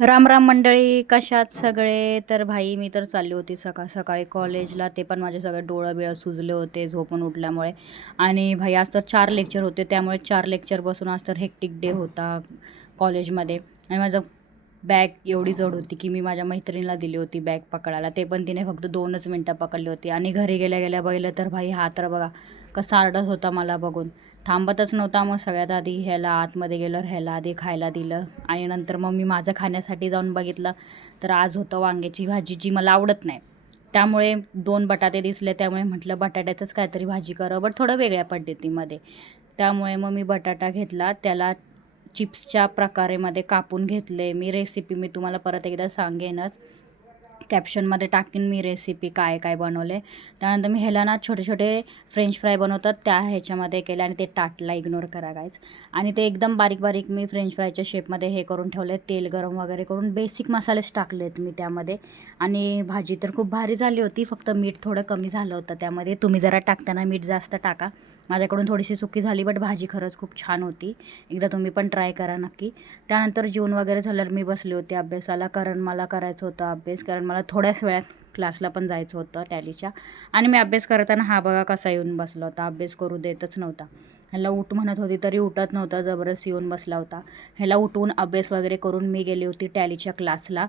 राम राम मंडळी, कशात सगळे? तर भाई मी तर चालली होती सकाळ सकाळी कॉलेजला. ते पण माझे सगळे डोळं बिळं सुजले होते झोपून उठल्यामुळे. आणि भाई आज तर 4 लेक्चर होते, त्यामुळे 4 लेक्चर बसून आज तर हेक्टिक डे होता कॉलेजमध्ये. आणि माझं बॅग एवढी जड होती की मी माझ्या मैत्रिणीला दिली होती बॅग पकडायला. ते पण तिने फक्त 2च मिनटं पकडली होती. आणि घरी गेल्या गेल्या बघितलं तर भाई हा तर बघा कसा आरडत होता मला बघून. थांबतच नव्हता. मग सगळ्यात आधी ह्याला आतमध्ये गेलं, ह्याला आधी खायला दिलं आणि नंतर मग मी माझं खाण्यासाठी जाऊन बघितलं तर आज होतं वांग्याची भाजी, जी मला आवडत नाही. त्यामुळे 2 बटाटे दिसले, त्यामुळे म्हटलं बटाट्याचंच काहीतरी भाजी करावं, बट थोडं वेगळ्या पद्धतीमध्ये. त्यामुळे मग मी बटाटा घेतला, त्याला चिप्सच्या प्रकारेमध्ये कापून घेतले. रेसिपी मी तुम्हाला परत एकदा सांगेनच. कॅप्शनमध्ये टाकीन मी रेसिपी काय काय बनवले. त्यानंतर मी ह्याला ना छोटे छोटे फ्रेंच फ्राय बनवतात त्या ह्याच्यामध्ये केले आणि ते टाटला इग्नोर करा गाईज. आणि ते एकदम बारीक बारीक मी फ्रेंच फ्रायच्या शेपमध्ये हे करून ठेवले. तेल गरम वगैरे करून बेसिक मसालेच टाकलेत मी त्यामध्ये. आणि भाजी तर खूप भारी झाली होती, फक्त मीठ थोडं कमी झालं होतं त्यामध्ये. तुम्ही जरा टाकताना मीठ जास्त टाका. माझ्याकडून थोडीशी सुकी झाली, बट भाजी खरंच खूप छान होती. एकदा तुम्ही पण ट्राय करा नक्की. त्यानंतर जेवण वगैरे झाल्यावर मी बसले होते अभ्यासाला, कारण मला करायचं होतं अभ्यास, कारण मला थोड्याच वेळात क्लासला पण जायचं होतं टॅलीच्या. आणि मी अभ्यास करताना हा बघा कसा येऊन बसला होता, अभ्यास करू देतच नव्हता. ह्याला उठ म्हणत होती तरी उठत नव्हता, जबरदस्ती येऊन बसला होता. ह्याला उठवून अभ्यास वगैरे करून मी गेली होती टॅलीच्या क्लासला,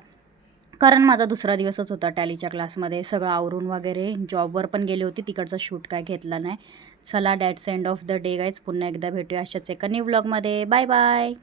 कारण माझा दुसरा दिवसच होता टॅलीच्या क्लासमध्ये. सगळं आवरून वगैरे जॉबवर पण गेली होती, तिकडचा शूट काय घेतला नाही. चला, that's end of the day guys. पुन्हा एकदा भेटूया अशाच एका न्यू व्लॉगमध्ये. Bye bye.